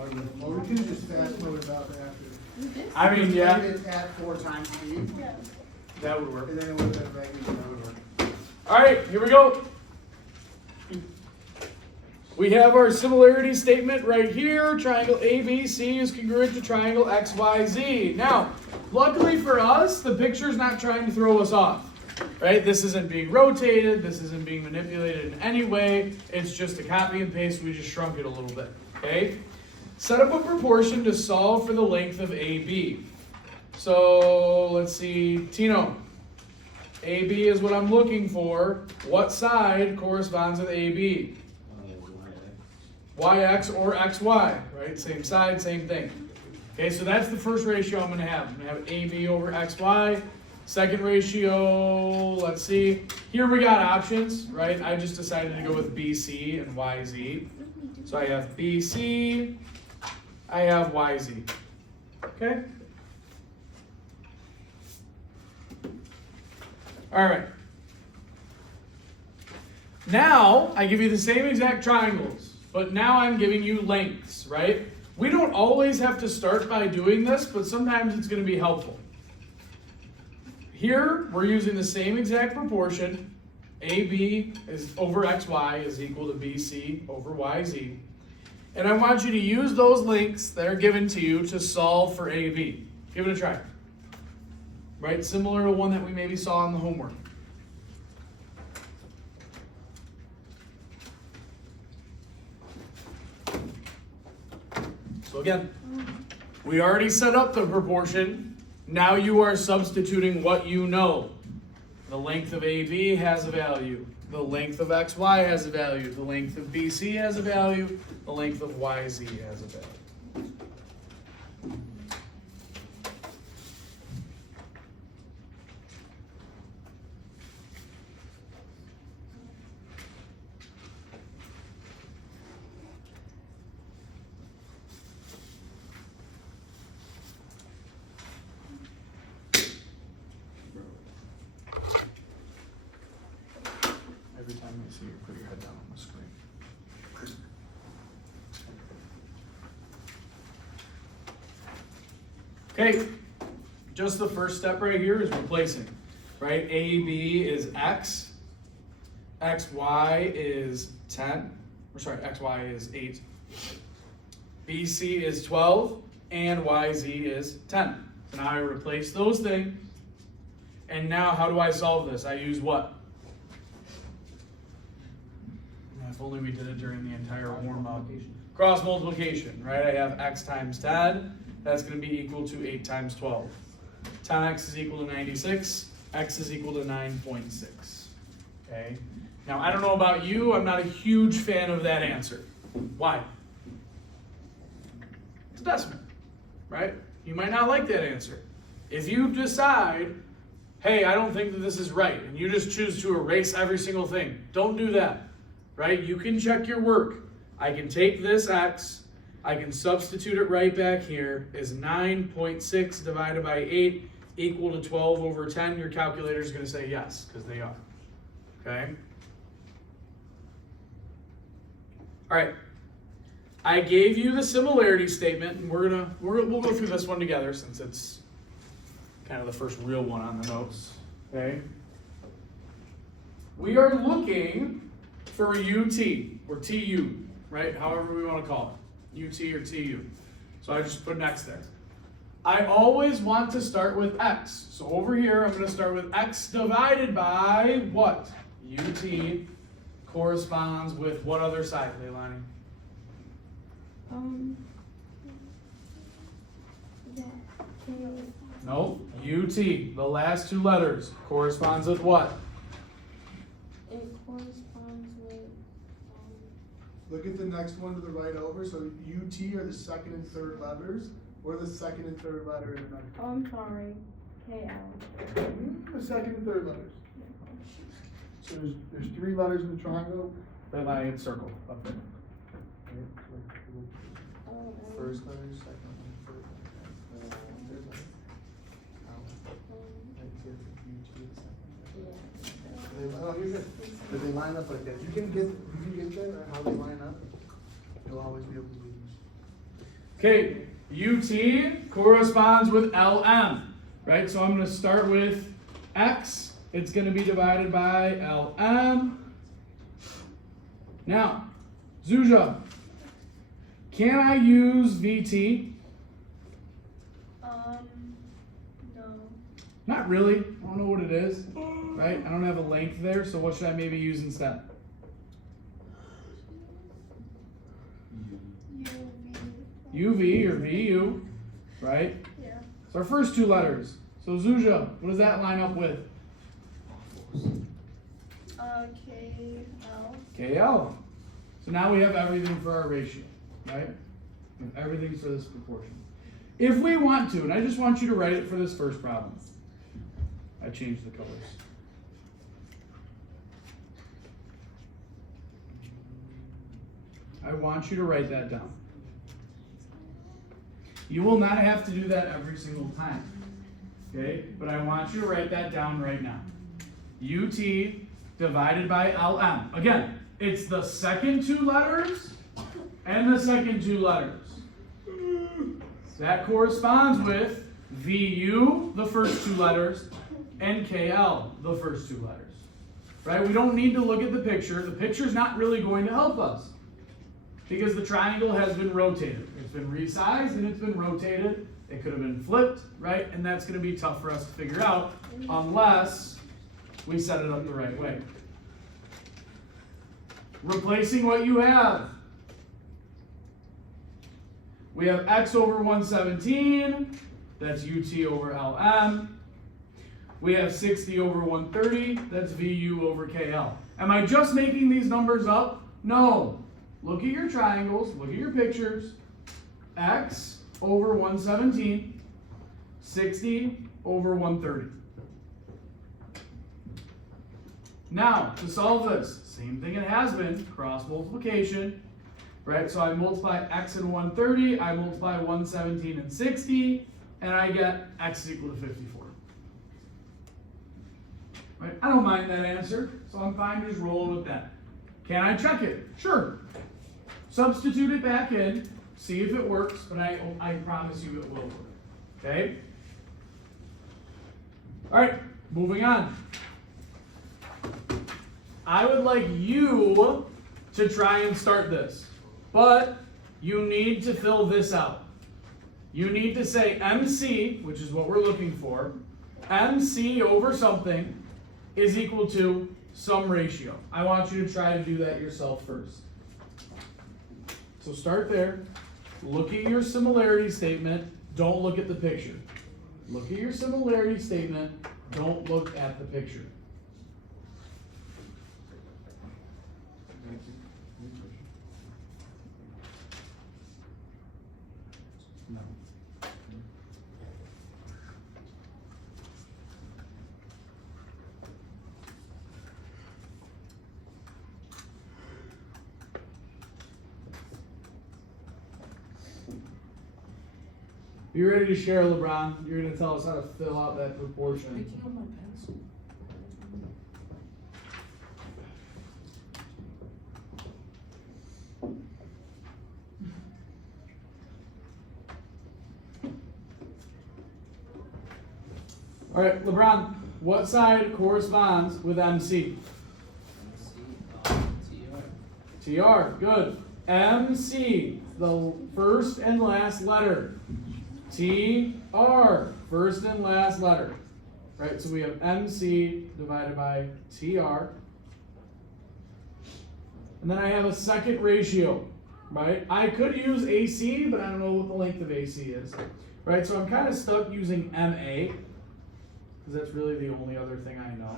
Well, we can just fast forward about after. I mean, Write yeah, it at 4 times speed, that would work. and then it would have been regular, that would work. All right, here we go. We have our similarity statement right here. Triangle ABC is congruent to triangle XYZ. Now, luckily for us, the picture's not trying to throw us off. Right? This isn't being rotated. This isn't being manipulated in any way. It's just a copy and paste. We just shrunk it a little bit. Okay? Set up a proportion to solve for the length of AB. So, let's see. Tino. AB is what I'm looking for. What side corresponds with AB? YX or XY, right? Same side, same thing. Okay, so that's the first ratio I'm going to have. I'm going to have AB over XY. Second ratio, let's see. Here we got options, right? I just decided to go with BC and YZ. So I have BC, I have YZ. Okay? All right. Now, I give you the same exact triangles, but now I'm giving you lengths, right? We don't always have to start by doing this, but sometimes it's going to be helpful. Here, we're using the same exact proportion. AB is over XY is equal to BC over YZ. And I want you to use those links that are given to you to solve for AB. Give it a try. Right? Similar to one that we maybe saw in the homework. So again, we already set up the proportion. Now you are substituting what you know. The length of AB has a value. The length of XY has a value. The length of BC has a value. The length of YZ has a value. Every time I see you, put your head down on the screen. Okay, just the first step right here is replacing, right? AB is X, XY is 10, or sorry, XY is 8, BC is 12, and YZ is 10. So now I replace those things, and now how do I solve this? I use what? If only we did it during the entire warm-up. Cross multiplication, right? I have x times 10. That's going to be equal to 8 times 12. 10x is equal to 96. X is equal to 9.6. Okay? Now, I don't know about you. I'm not a huge fan of that answer. Why? It's a decimal, right? You might not like that answer. If you decide, hey, I don't think that this is right, and you just choose to erase every single thing, don't do that. Right? You can check your work. I can take this x, I can substitute it right back here. Is 9.6 divided by 8 equal to 12 over 10? Your calculator is going to say yes, because they are. Okay? All right. I gave you the similarity statement, and we'll go through this one together since it's kind of the first real one on the notes. Okay? We are looking for UT, or TU, right? However we want to call it, UT or TU. So I just put an X there. I always want to start with X. So over here, I'm going to start with X divided by what? UT corresponds with what other side, Leilani? No, UT, the last two letters, corresponds with what? It corresponds with, Look at the next one to the right over. So UT are the second and third letters, or the second and third letter in the number. oh, I'm sorry, KL. The second and third letters. So there's 3 letters in the triangle. Leilani, it's circle up there. Oh, First letter, second one, third letter. Third letter. Oh, you're good. But they line up like that. You can get them or how they line up. You'll always be able to do these. Okay, UT corresponds with LM, right? So I'm going to start with X. It's going to be divided by LM. Now, Zuja, can I use VT? No. Not really. I don't know what it is, right? I don't have a length there, so what should I maybe use instead? UV or VU, right? Yeah. It's our first two letters. So Zuja, what does that line up with? KL. KL. So now we have everything for our ratio, right? We have everything for this proportion. If we want to, and I just want you to write it for this first problem. I changed the colors. I want you to write that down. You will not have to do that every single time, okay? But I want you to write that down right now. UT divided by LM. Again, it's the second two letters and the second two letters. That corresponds with VU, the first two letters, and KL, the first two letters. Right? We don't need to look at the picture. The picture's not really going to help us because the triangle has been rotated. It's been resized and it's been rotated. It could have been flipped, right? And that's going to be tough for us to figure out unless we set it up the right way. Replacing what you have. We have X over 117. That's UT over LM. We have 60 over 130. That's VU over KL. Am I just making these numbers up? No. Look at your triangles. Look at your pictures. X over 117. 60 over 130. Now, to solve this, same thing it has been, cross multiplication, right? So I multiply X and 130, I multiply 117 and 60, and I get X is equal to 54. Right? I don't mind that answer, so I'm fine just rolling with that. Can I check it? Sure. Substitute it back in, see if it works, but I promise you it will work. Okay? All right, moving on. I would like you to try and start this, but you need to fill this out. You need to say MC, which is what we're looking for, MC over something is equal to some ratio. I want you to try to do that yourself first. So start there, look at your similarity statement, don't look at the picture. Look at your similarity statement, don't look at the picture. No. You ready to share, LeBron? You're going to tell us how to fill out that proportion. Picking up my pencil. All right, LeBron, what side corresponds with MC? TR, good. MC, the first and last letter. TR, first and last letter. Right, so we have MC divided by TR. And then I have a second ratio, right? I could use AC, but I don't know what the length of AC is. Right, so I'm kind of stuck using MA, because that's really the only other thing I know.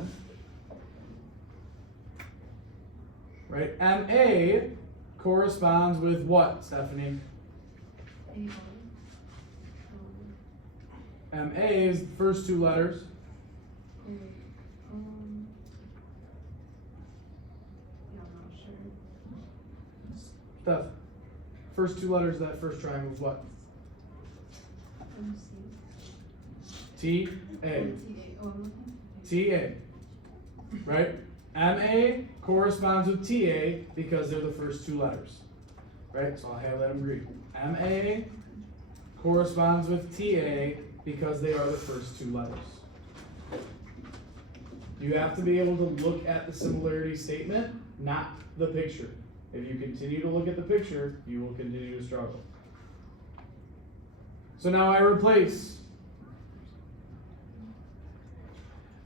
Right, MA corresponds with what, Stephanie? MA is the first two letters. Yeah, I'm not sure. Steph, first two letters of that first triangle is what? MC. T-A. TA. T-A. Right? MA corresponds with TA because they're the first two letters. Right? So I have that agreed. MA corresponds with TA because they are the first two letters. You have to be able to look at the similarity statement, not the picture. If you continue to look at the picture, you will continue to struggle. So now I replace.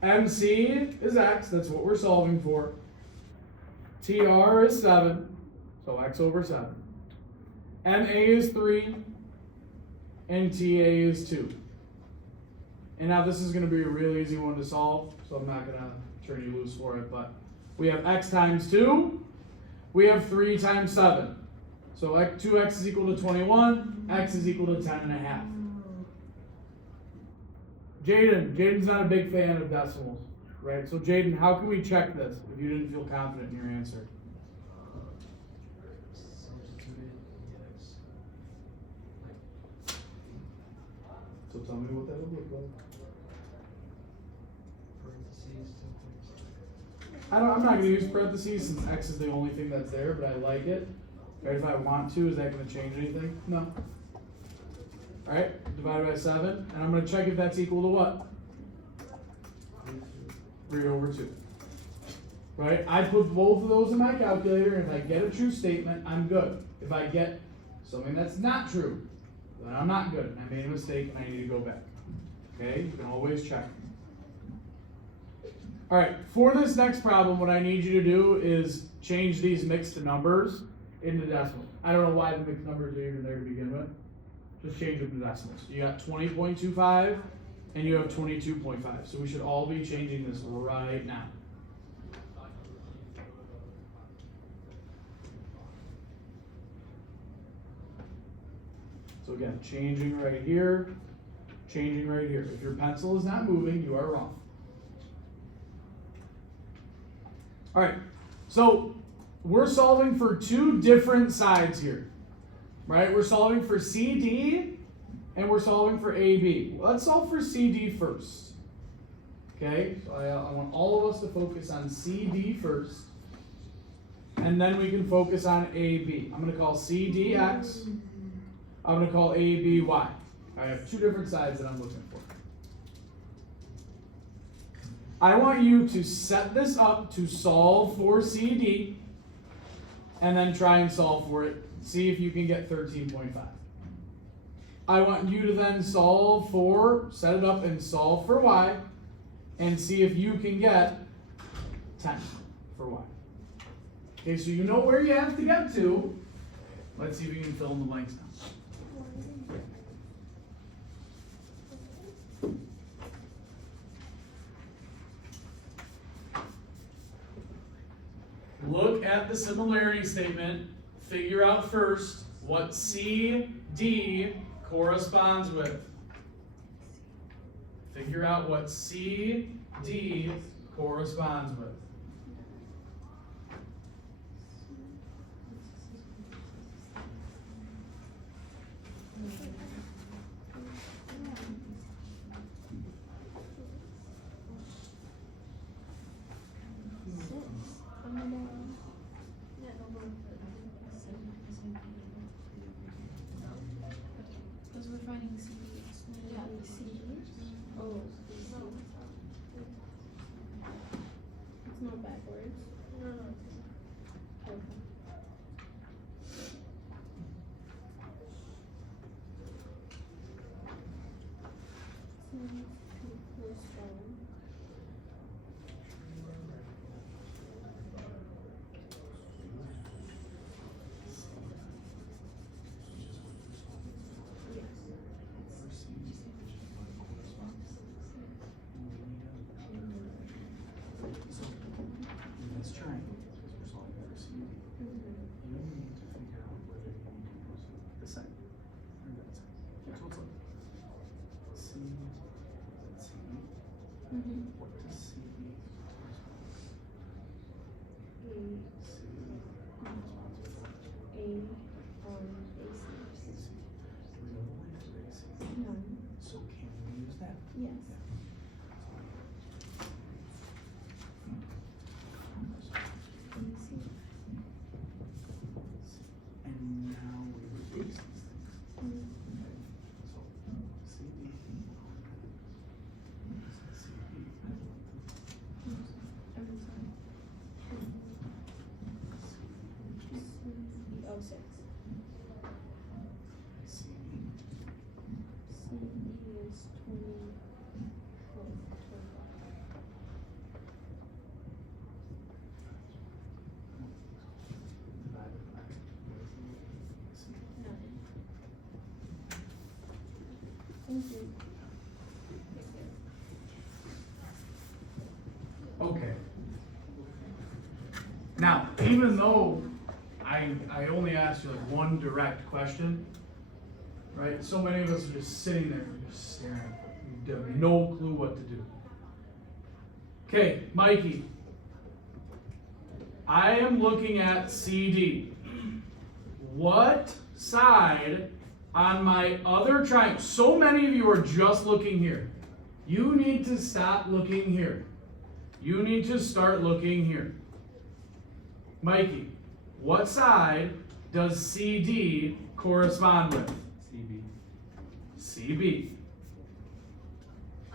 MC is X, that's what we're solving for. TR is 7, so X over 7. MA is 3, and TA is 2. And now this is going to be a real easy one to solve, so I'm not going to turn you loose for it, but we have X times 2, we have 3 times 7. So 2X is equal to 21, X is equal to 10 and a half. Jaden's not a big fan of decimals, right? So Jaden, how can we check this if you didn't feel confident in your answer? So tell me what that would look like. I'm not going to use parentheses since X is the only thing that's there, but I like it. Right, if I want to, is that going to change anything? No. Alright, divided by 7, and I'm going to check if that's equal to what? 3 over 2. Right, I put both of those in my calculator, and if I get a true statement, I'm good. If I get something that's not true, then I'm not good, and I made a mistake, and I need to go back. Okay, you can always check. Alright, for this next problem, what I need you to do is change these mixed numbers into decimals. I don't know why the mixed numbers are even there to begin with. Just change them to decimals. You got 20.25 and you have 22.5. So we should all be changing this right now. So again, changing right here, changing right here. If your pencil is not moving, you are wrong. All right, so we're solving for two different sides here, right? We're solving for CD and we're solving for AB. Let's solve for CD first. Okay, so I want all of us to focus on CD first, and then we can focus on AB. I'm going to call CD X. I'm going to call AB Y. I have two different sides that I'm looking for. I want you to set this up to solve for CD, and then try and solve for it. See if you can get 13.5. I want you to then solve for, set it up and solve for Y, and see if you can get 10 for Y. Okay, so you know where you have to get to. Let's see if you can fill in the blanks now. Look at the similarity statement, figure out first what CD corresponds with. Figure out what CD corresponds with. Because we're finding CD. Yeah, CD. Oh, no. It's not backwards. No. Okay. What does CD So can we use that? Yes. And now we replace these things. Okay. So Thank you. Okay. Now, even though I only asked you like one direct question, right? So many of us are just sitting there, just staring. You have no clue what to do. Okay, Mikey. I am looking at CD. What side on my other triangle? So many of you are just looking here. You need to stop looking here. You need to start looking here. Mikey, what side does CD correspond with? CB. CB.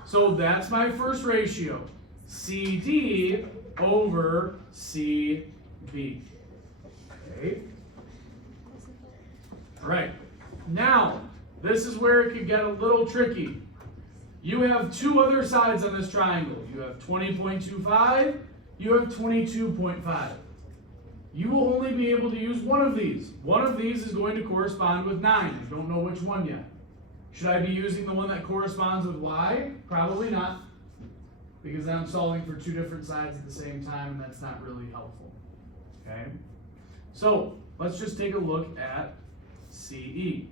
So that's my first ratio. CD over CB. Okay. Right. Now, this is where it could get a little tricky. You have two other sides on this triangle. You have 20.25, you have 22.5. You will only be able to use one of these. One of these is going to correspond with 9. You don't know which one yet. Should I be using the one that corresponds with y? Probably not. Because then I'm solving for two different sides at the same time, and that's not really helpful. Okay? So, let's just take a look at CE.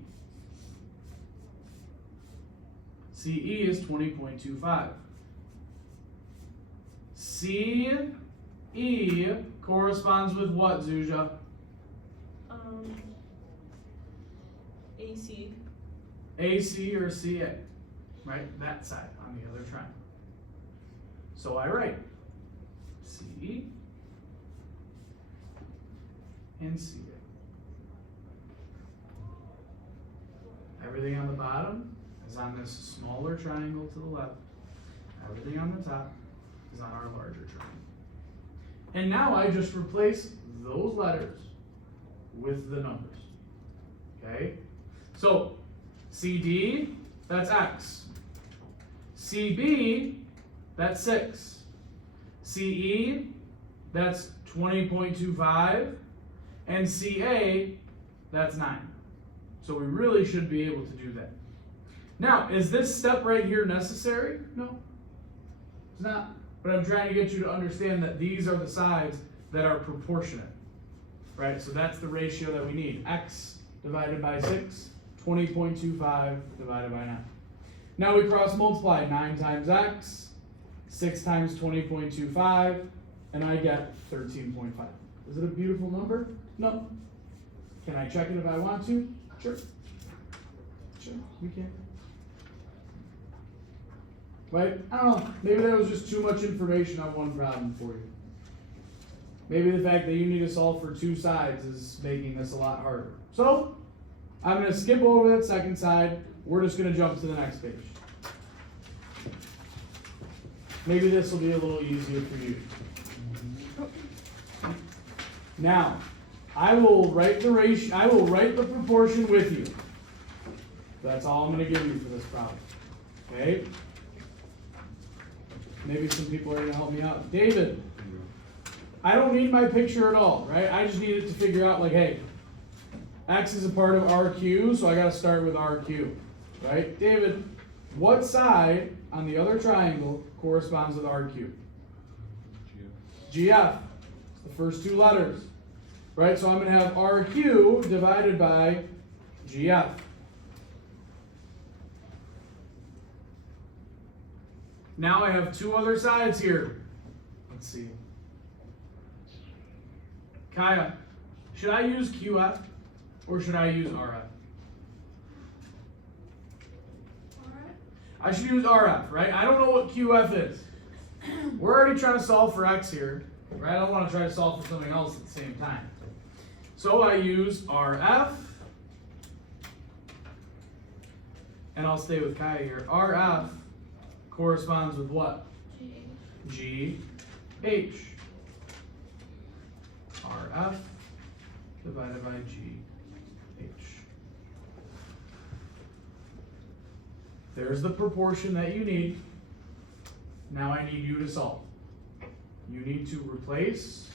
CE is 20.25. CE corresponds with what, Zuja? AC. AC or CA, right? That side on the other triangle. So I write CE and CA. Everything on the bottom is on this smaller triangle to the left. Everything on the top is on our larger triangle. And now I just replace those letters with the numbers. Okay? So, CD, that's X. CB, that's 6. CE, that's 20.25. And CA, that's 9. So we really should be able to do that. Now, is this step right here necessary? No, it's not. But I'm trying to get you to understand that these are the sides that are proportionate, right? So that's the ratio that we need. X divided by 6, 20.25 divided by 9. Now we cross multiply 9 times X, 6 times 20.25, and I get 13.5. Is it a beautiful number? No. Can I check it if I want to? Sure. Sure, we can. Right? I don't know. Maybe that was just too much information on one problem for you. Maybe the fact that you need to solve for two sides is making this a lot harder. So, I'm going to skip over that second side. We're just going to jump to the next page. Maybe this will be a little easier for you. Now, I will write the ratio. I will write the proportion with you. That's all I'm going to give you for this problem. Okay? Maybe some people are going to help me out. David, I don't need my picture at all, right? I just need it to figure out, like, hey, X is a part of RQ, so I got to start with RQ, right? David, what side on the other triangle corresponds with RQ? GF. It's the first two letters, right? So I'm going to have RQ divided by GF. Now I have two other sides here. Let's see. Kaya, should I use QF or should I use RF? I should use RF, right? I don't know what QF is. We're already trying to solve for X here, right? I don't want to try to solve for something else at the same time. So I use RF. And I'll stay with Kaya here. RF corresponds with what? GH. RF divided by GH. There's the proportion that you need. Now I need you to solve. You need to replace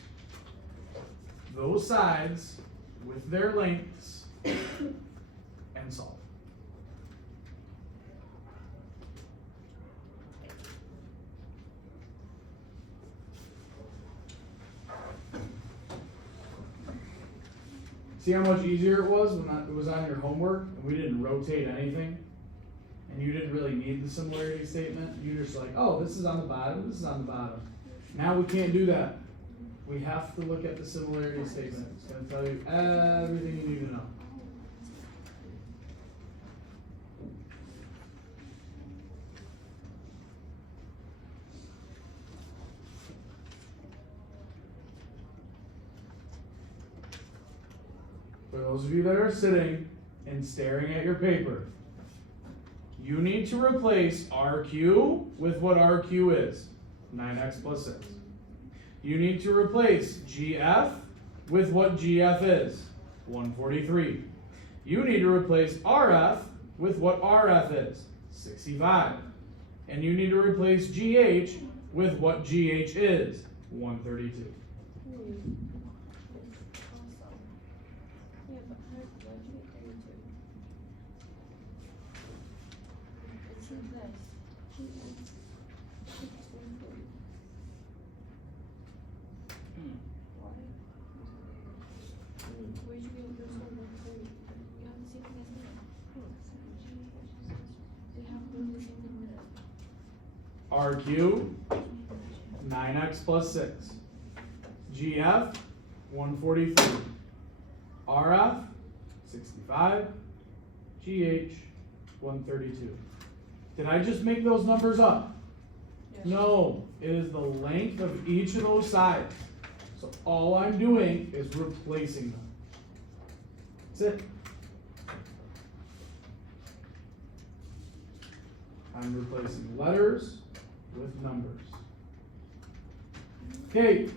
those sides with their lengths and solve. See how much easier it was when it was on your homework and we didn't rotate anything? And you didn't really need the similarity statement. You're just like, oh, this is on the bottom, this is on the bottom. Now we can't do that. We have to look at the similarity statement. It's going to tell you everything you need to know. For those of you that are sitting and staring at your paper, you need to replace RQ with what RQ is, 9x plus 6. You need to replace GF with what GF is, 143. You need to replace RF with what RF is, 65. And you need to replace GH with what GH is, 132. RQ, 9x plus 6. GF, 143. RF, 65. GH, 132. Did I just make those numbers up? Yes. No, it is the length of each of those sides. So all I'm doing is replacing them. That's it. I'm replacing letters with numbers. Okay,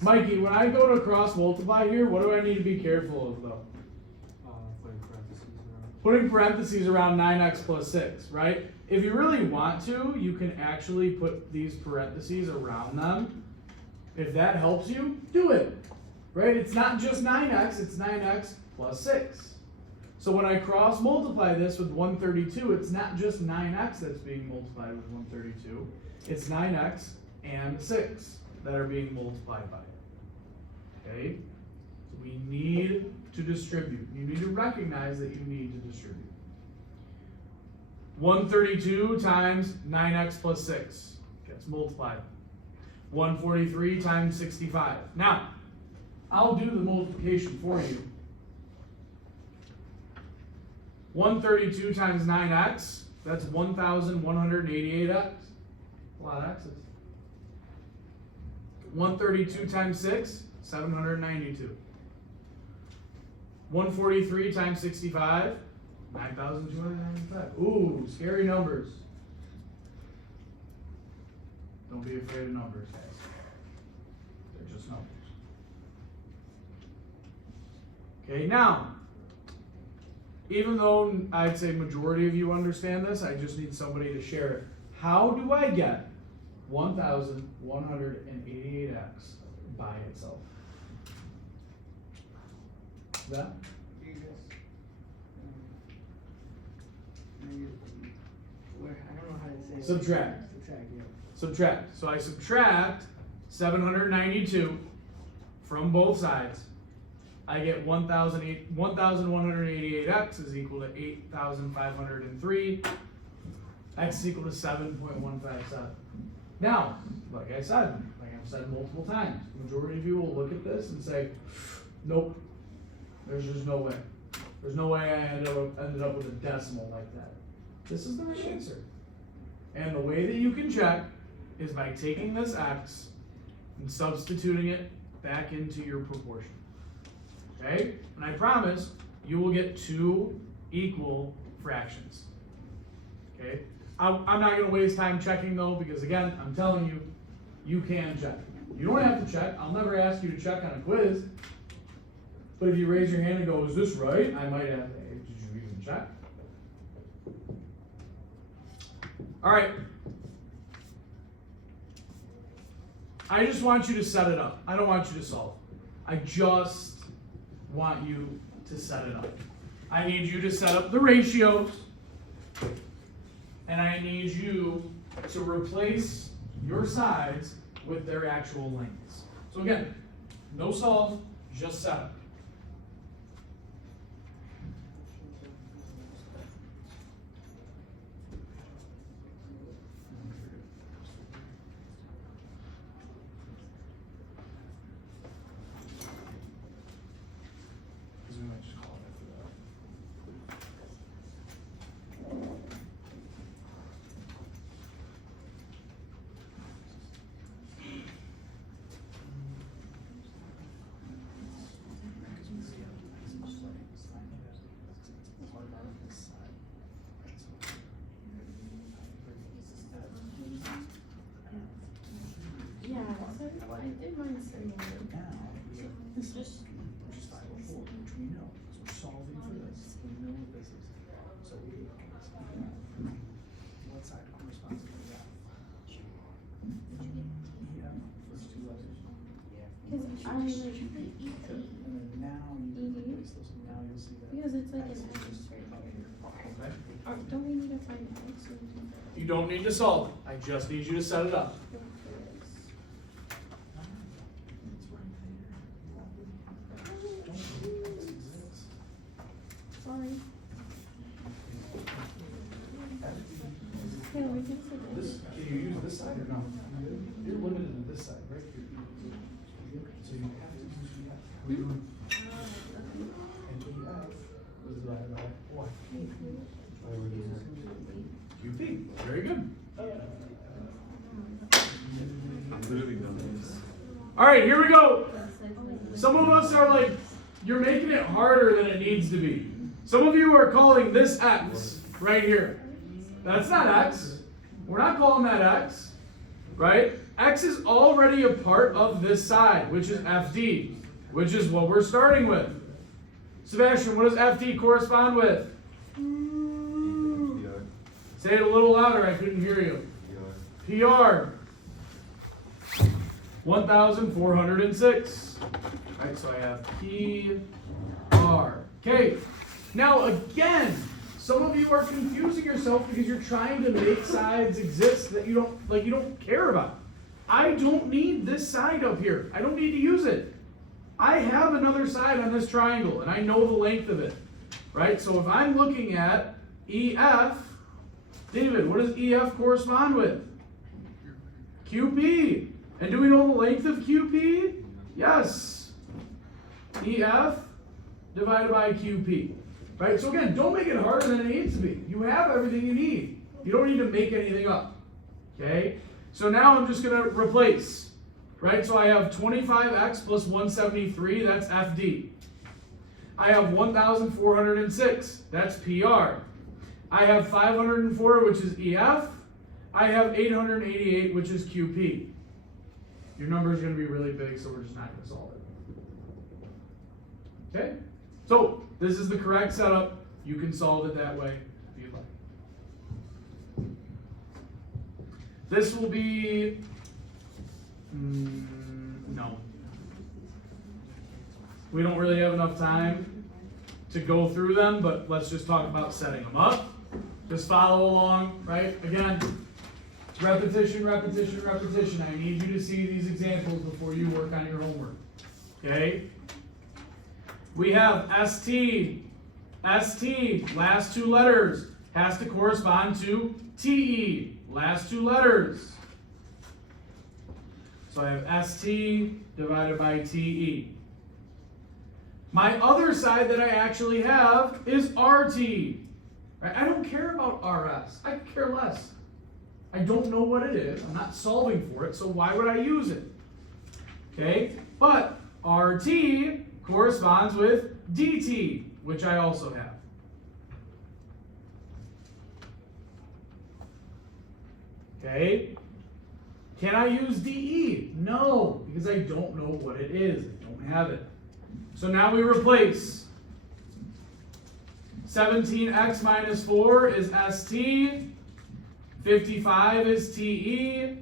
Mikey, when I go to cross multiply here, what do I need to be careful of though? Putting parentheses around 9x plus 6, right? If you really want to, you can actually put these parentheses around them. If that helps you, do it, right? It's not just 9x, it's 9x plus 6. So when I cross multiply this with 132, it's not just 9x that's being multiplied with 132. It's 9x and 6 that are being multiplied by it. Okay? So we need to distribute. You need to recognize that you need to distribute. 132 times 9x plus 6 gets multiplied. 143 times 65. Now, I'll do the multiplication for you. 132 times 9x, that's 1,188x. A lot of x's. 132 times 6, 792. 143 times 65, 9,295. Ooh, scary numbers. Don't be afraid of numbers, guys. They're just numbers. Okay, now, even though I'd say majority of you understand this, I just need somebody to share it. How do I get 1,188x by itself? That? I don't know how to say it. Subtract. Subtract, yeah. Subtract. So I subtract 792 from both sides. I get 1,188x is equal to 8,503. X is equal to 7.157. Now, like I said, like I've said multiple times, the majority of you will look at this and say, nope, there's just no way. There's no way I ended up with a decimal like that. This is the right answer. And the way that you can check is by taking this x and substituting it back into your proportion. Okay? And I promise you will get two equal fractions. Okay? I'm not going to waste time checking though, because again, I'm telling you, you can check. You don't have to check. I'll never ask you to check on a quiz. But if you raise your hand and go, is this right? I might have, hey, did you even check? All right. I just want you to set it up. I don't want you to solve. I just want you to set it up. I need you to set up the ratios. And I need you to replace your sides with their actual lengths. So again, no solve, just set up. did mine similar. Now, we have this is, which is 504, which we know, because we're solving for this, we know what this is. So we call this EF. What side corresponds to EF? EF, first two letters. Because I was like, And then now you can replace those, and now you'll see that. because it's like an X is X just right up here. here. Don't we need to find X or something? You don't need to solve it. I just need you to set it up. It's right there. Don't believe this exists. Sorry. Yeah, we can say this. Can you use this side or no? You're limited to this side, right? So you have to use EF. We doing? And EF was divided by what? QP. Very good. All right, here we go. Some of us are like, you're making it harder than it needs to be. Some of you are calling this X right here. That's not X. We're not calling that X, right? X is already a part of this side, which is FD, which is what we're starting with. Sebastian, what does FD correspond with? Say it a little louder, I couldn't hear you. PR. 1,406. Right, so I have PR. Okay, now again, some of you are confusing yourself because you're trying to make sides exist that you don't care about. I don't need this side up here. I don't need to use it. I have another side on this triangle and I know the length of it. Right? So if I'm looking at EF, David, what does EF correspond with? QP. And do we know the length of QP? Yes. EF divided by QP. Right? So again, don't make it harder than it needs to be. You have everything you need. You don't need to make anything up. Okay? So now I'm just going to replace. Right? So I have 25x plus 173. That's FD. I have 1,406. That's PR. I have 504, which is EF. I have 888, which is QP. Your number is going to be really big, so we're just not going to solve it. Okay? So, this is the correct setup. You can solve it that way if you'd like. This will be... no. We don't really have enough time to go through them, but let's just talk about setting them up. Just follow along, right? Again, repetition, repetition, repetition. I need you to see these examples before you work on your homework. Okay? We have ST. ST, last two letters, has to correspond to TE, last two letters. So I have ST divided by TE. My other side that I actually have is RT. Right? I don't care about RS. I care less. I don't know what it is. I'm not solving for it, so why would I use it? Okay? But RT corresponds with DT, which I also have. Okay? Can I use DE? No, because I don't know what it is. I don't have it. So now we replace. 17x minus 4 is ST. 55 is TE.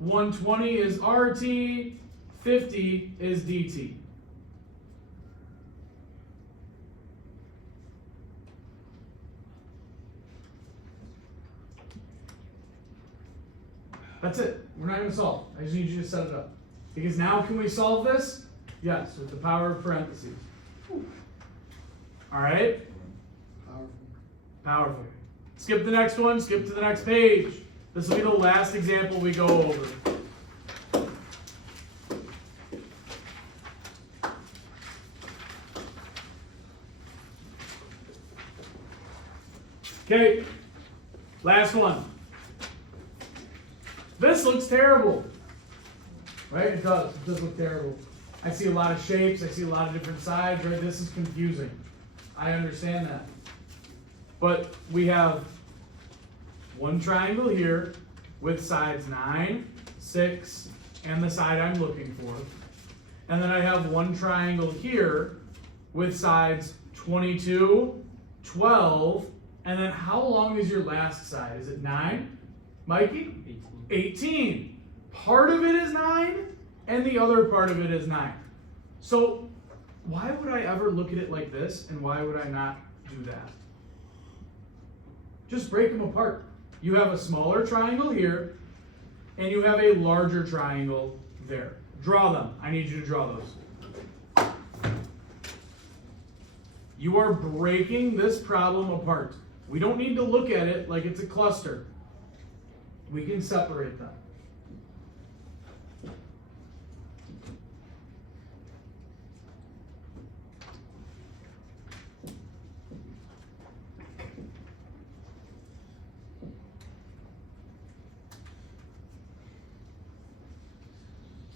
120 is RT. 50 is DT. That's it. We're not going to solve. I just need you to set it up. Because now can we solve this? Yes, with the power of parentheses. All right? Powerful. Powerful. Skip the next one. Skip to the next page. This will be the last example we go over. Okay. Last one. This looks terrible. Right? It does. It does look terrible. I see a lot of shapes. I see a lot of different sides. Right? This is confusing. I understand that. But we have one triangle here with sides 9, 6, and the side I'm looking for. And then I have one triangle here with sides 22, 12, and then how long is your last side? Is it 9? Mikey? 18. Part of it is 9, and the other part of it is 9. So why would I ever look at it like this, and why would I not do that? Just break them apart. You have a smaller triangle here, and you have a larger triangle there. Draw them. I need you to draw those. You are breaking this problem apart. We don't need to look at it like it's a cluster. We can separate them.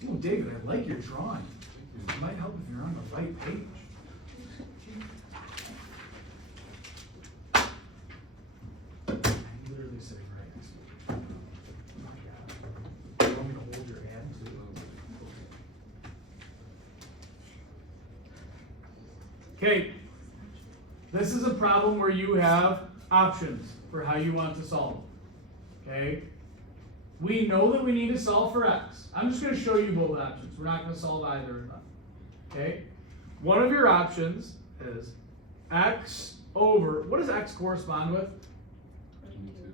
Oh, David, I like your drawing. It might help if you're on the right page. I'm literally sitting right next to you. Oh my God. You want me to hold your hand too? Okay. This is a problem where you have options for how you want to solve. Okay? We know that we need to solve for x. I'm just going to show you both options. We're not going to solve either of them. Okay? One of your options is x over, what does x correspond with?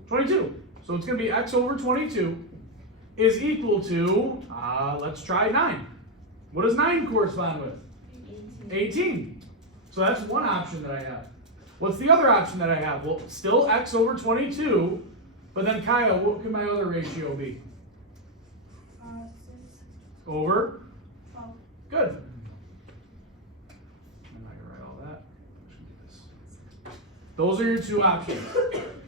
22. So it's going to be x over 22 is equal to, let's try 9. What does 9 correspond with? 18. So that's one option that I have. What's the other option that I have? Well, still x over 22. But then, Kyle, what could my other ratio be? 6. Over? 12. Good. I'm not going to write all that. I should do this. Those are your two options.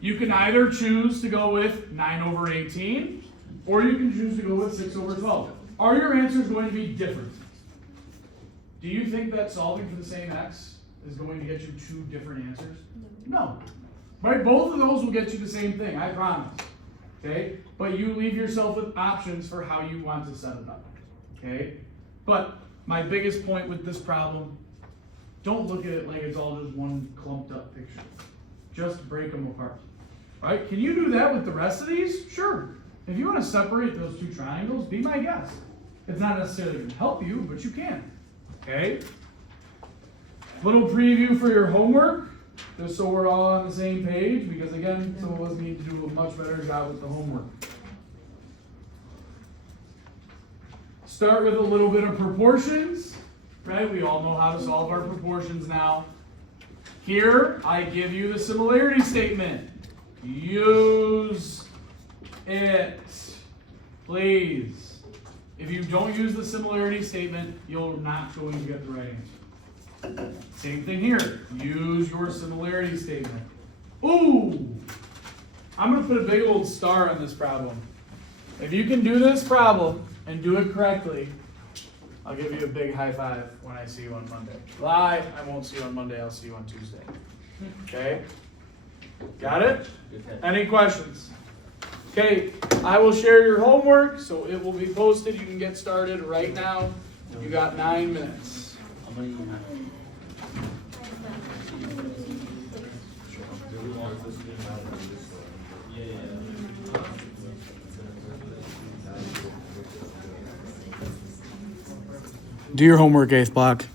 You can either choose to go with 9 over 18, or you can choose to go with 6 over 12. Are your answers going to be different? Do you think that solving for the same x is going to get you two different answers? No. Right, both of those will get you the same thing, I promise. Okay? But you leave yourself with options for how you want to set it up. Okay? But my biggest point with this problem, don't look at it like it's all just one clumped up picture. Just break them apart. Right? Can you do that with the rest of these? Sure. If you want to separate those two triangles, be my guest. It's not necessarily going to help you, but you can. Okay? Little preview for your homework. Just so we're all on the same page, because again, some of us need to do a much better job with the homework. Start with a little bit of proportions, right? We all know how to solve our proportions now. Here, I give you the similarity statement. Use it, please. If you don't use the similarity statement, you're not going to get the right answer. Same thing here. Use your similarity statement. Ooh! I'm going to put a big old star on this problem. If you can do this problem and do it correctly, I'll give you a big high five when I see you on Monday. Lie, I won't see you on Monday, I'll see you on Tuesday. Okay? Got it? Any questions? Okay, I will share your homework, so it will be posted. You can get started right now. You got 9 minutes. Do your homework, 8th block.